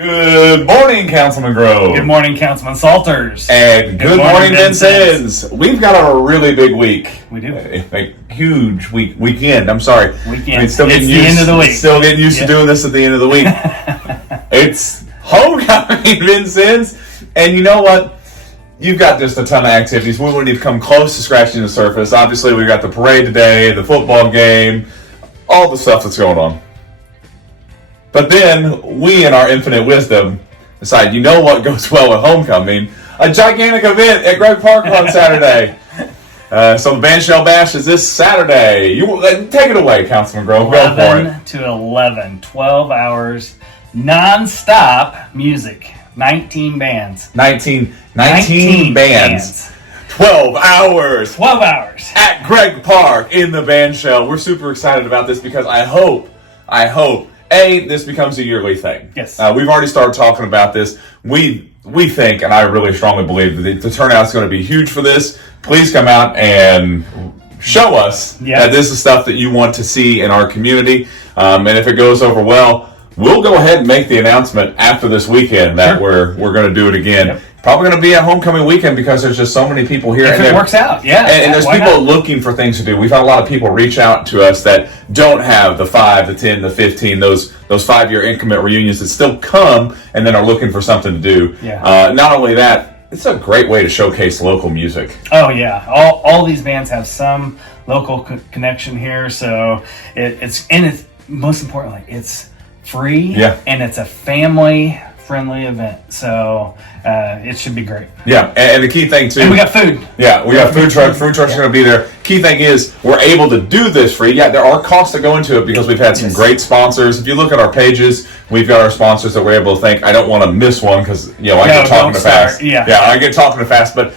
Good morning, Councilman Grove. Good morning, Councilman Salters. And good morning, Vincennes. We've got a really big week. We do. A huge weekend. I'm sorry. Weekend. I mean, still getting It's the end of the week. Still getting used to doing this at the end of the week. It's homecoming, Vincennes. And you know what? You've got just a ton of activities. We wouldn't even come close to scratching the surface. Obviously, we've got the parade today, the football game, all the stuff that's going on. But then we, in our infinite wisdom, decide, you know what goes well with homecoming? A gigantic event at Greg Park on Saturday. So the Bandshell Bash is this Saturday. Take it away, Councilman Grove. Go for it. 11 to 11, 12 hours, non-stop music. 19 bands. 19 bands. 12 hours. 12 hours. At Greg Park in the Bandshell. We're super excited about this because I hope, this becomes a yearly thing. Yes. We've already started talking about this. We think, and I really strongly believe, that the turnout is going to be huge for this. Please come out and show us that this is stuff that you want to see in our community. And if it goes over well, we'll go ahead and make the announcement after this weekend that we're going to do it again. Yep. Probably going to be a homecoming weekend because there's just so many people here. If it works out, And there's people looking for things to do. We've had a lot of people reach out to us that don't have the 5, the 10, the 15, those 5-year increment reunions that still come and then are looking for something to do. Yeah. Not only that, it's a great way to showcase local music. Oh, yeah. All these bands have some local connection here. So it's most importantly, it's free. Yeah. And it's a family-friendly event. So it should be great. Yeah, and the key thing too. And we got food. Yeah, we got food trucks. Food trucks are going to be there. Key thing is we're able to do this free. Yeah, there are costs that go into it because we've had some great sponsors. If you look at our pages, we've got our sponsors that we're able to thank. I don't want to miss one because I get talking too fast. Yeah, I get talking too fast. But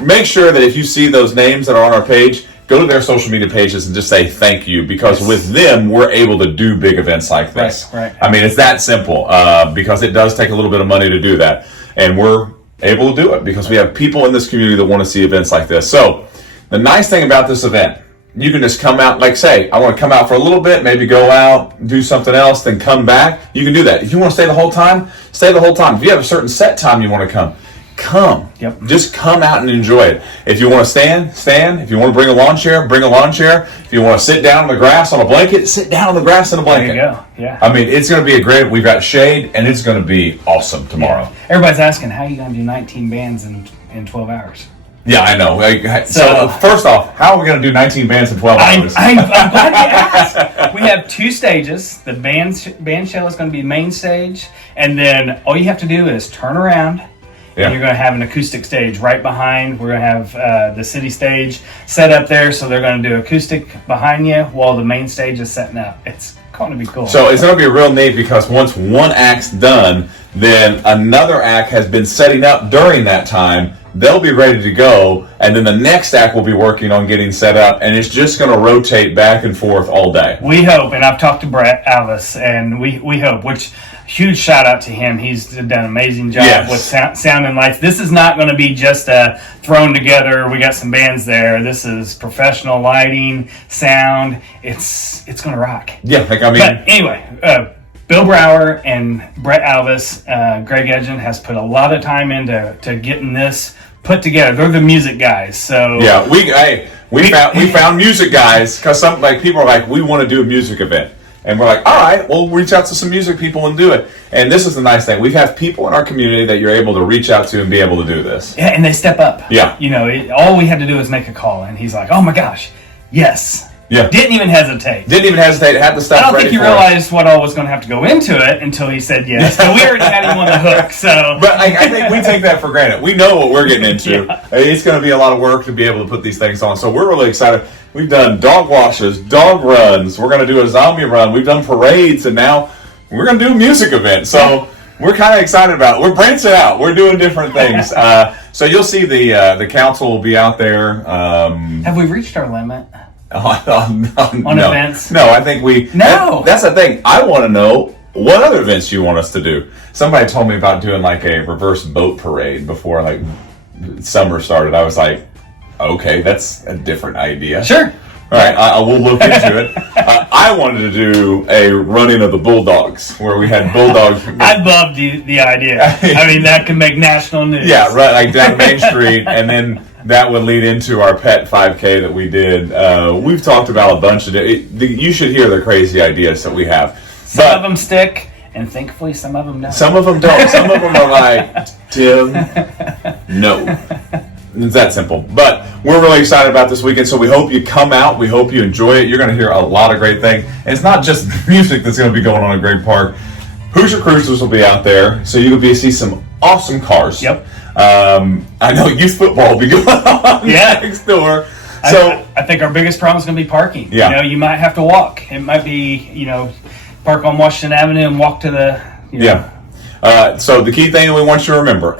make sure that if you see those names that are on our page, go to their social media pages and just say thank you because with them we're able to do big events like this. Right. I mean, it's that simple because it does take a little bit of money to do that. And we're able to do it because we have people in this community that want to see events like this. So the nice thing about this event, you can just come out, like say, I want to come out for a little bit, maybe go out, do something else, then come back. You can do that. If you want to stay the whole time, stay the whole time. If you have a certain set time you want to come. Yep. Just come out and enjoy it. If you want to stand. If you want to bring a lawn chair, bring a lawn chair. If you want to sit down on the grass on a blanket, sit down on the grass on a blanket. There you go. Yeah. I mean, it's going to be we've got shade, and it's going to be awesome tomorrow. Yeah. Everybody's asking, how are you going to do 19 bands in 12 hours? Yeah, I know. So first off, how are we going to do 19 bands in 12 hours? I'm glad you asked. We have 2 stages. The band shell is going to be main stage, and then all you have to do is turn around. And you're going to have an acoustic stage right behind. We're going to have the city stage set up there, so they're going to do acoustic behind you while the main stage is setting up. It's going to be cool. So it's going to be real neat because once one act's done, then another act has been setting up during that time. They'll be ready to go, and then the next act will be working on getting set up, and it's just going to rotate back and forth all day. We hope, and I've talked to Brett Alvis, and we hope, which huge shout out to him. He's done an amazing job with sound and lights. This is not going to be just thrown together. We got some bands there. This is professional lighting, sound. It's going to rock. Yeah, but anyway, Bill Brower and Brett Alvis, Greg Edgen has put a lot of time into getting this put together. They're the music guys. So yeah, we found music guys because some people are like, we want to do a music event. And we're like, all right, we'll reach out to some music people and do it. And this is the nice thing. We have people in our community that you're able to reach out to and be able to do this. Yeah, and they step up. Yeah. All we had to do was make a call. And he's like, oh my gosh, yes. Yeah. Didn't even hesitate. Had the stuff ready. I don't think he realized what all was going to have to go into it until he said yes. But we already had him on the hook. So, but I think we take that for granted. We know what we're getting into. It's going to be a lot of work to be able to put these things on. So we're really excited. We've done dog washes, dog runs. We're going to do a zombie run. We've done parades, and now we're going to do a music event. So we're kind of excited about it. We're branching out. We're doing different things. So you'll see the council will be out there. Have we reached our limit? On events? No, I think we... No! That's the thing. I want to know what other events you want us to do. Somebody told me about doing a reverse boat parade before summer started. I was like, okay, that's a different idea. Sure. All right, I will look into it. I wanted to do a running of the Bulldogs, where we had Bulldogs. I'd love the idea. I mean, that could make national news. Yeah, right, like down Main Street, and then that would lead into our pet 5K that we did. We've talked about a bunch of you should hear the crazy ideas that we have. Some of them stick, and thankfully some of them don't. Some of them don't. Some of them are like, Tim, no. It's that simple. But we're really excited about this weekend, so we hope you come out. We hope you enjoy it. You're going to hear a lot of great things. And it's not just music that's going to be going on at Great Park. Hoosier Cruisers will be out there, so you'll be able to see some awesome cars. Yep. I know youth football will be going on next door. So I think our biggest problem is going to be parking. Yeah. You know, you might have to walk. It might be, park on Washington Avenue and walk to the, Yeah. So the key thing that we want you to remember,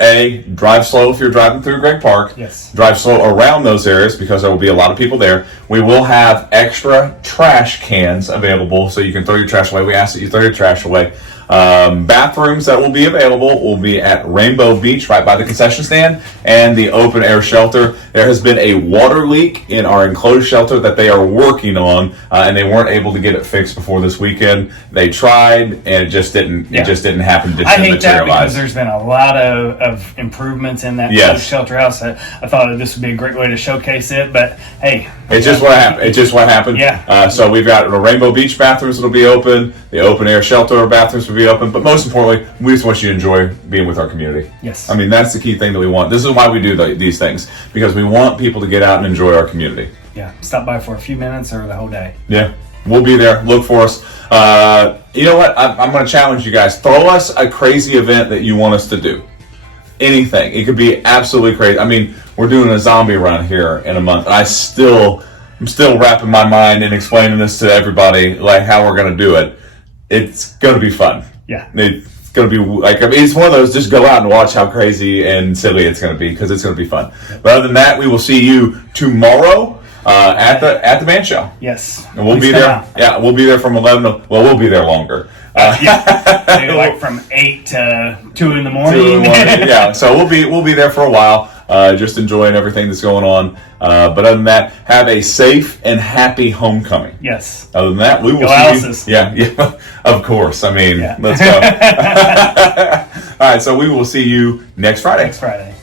drive slow if you're driving through Great Park. Yes. Drive slow around those areas because there will be a lot of people there. We will have extra trash cans available so you can throw your trash away. We ask that you throw your trash away. Bathrooms that will be available will be at Rainbow Beach right by the concession stand and the open air shelter. There has been a water leak in our enclosed shelter that they are working on, and they weren't able to get it fixed before this weekend. They tried, and it just didn't. Yeah. It just didn't happen. Didn't I hate materialize. that because there's been a lot of improvements in that shelter house. I thought this would be a great way to showcase it, but hey, it's just what happened. It's just what happened. Yeah. So we've got the Rainbow Beach bathrooms that'll be open. The open air shelter bathrooms will be open. But most importantly, we just want you to enjoy being with our community. Yes. I mean, that's the key thing that we want. This is why we do these things, because we want people to get out and enjoy our community. Yeah. Stop by for a few minutes or the whole day. Yeah. We'll be there. Look for us. You know what? I'm going to challenge you guys. Throw us a crazy event that you want us to do. Anything. It could be absolutely crazy. I mean, we're doing a zombie run here in a month. I'm still wrapping my mind and explaining this to everybody, like how we're going to do it. It's going to be fun. Yeah. It's going to be like, it's one of those, just go out and watch how crazy and silly it's going to be, because it's going to be fun. But other than that, we will see you tomorrow at the band show. Yes. And we'll be there. Yeah, we'll be there from 11 to, well, we'll be there longer. Maybe like from 8 to 2 in the morning. Yeah, so we'll be there for a while, just enjoying everything that's going on. But other than that, have a safe and happy homecoming. Yes. Other than that, we will see you. Yeah, of course. I mean, let's go. All right, so we will see you next Friday. Next Friday.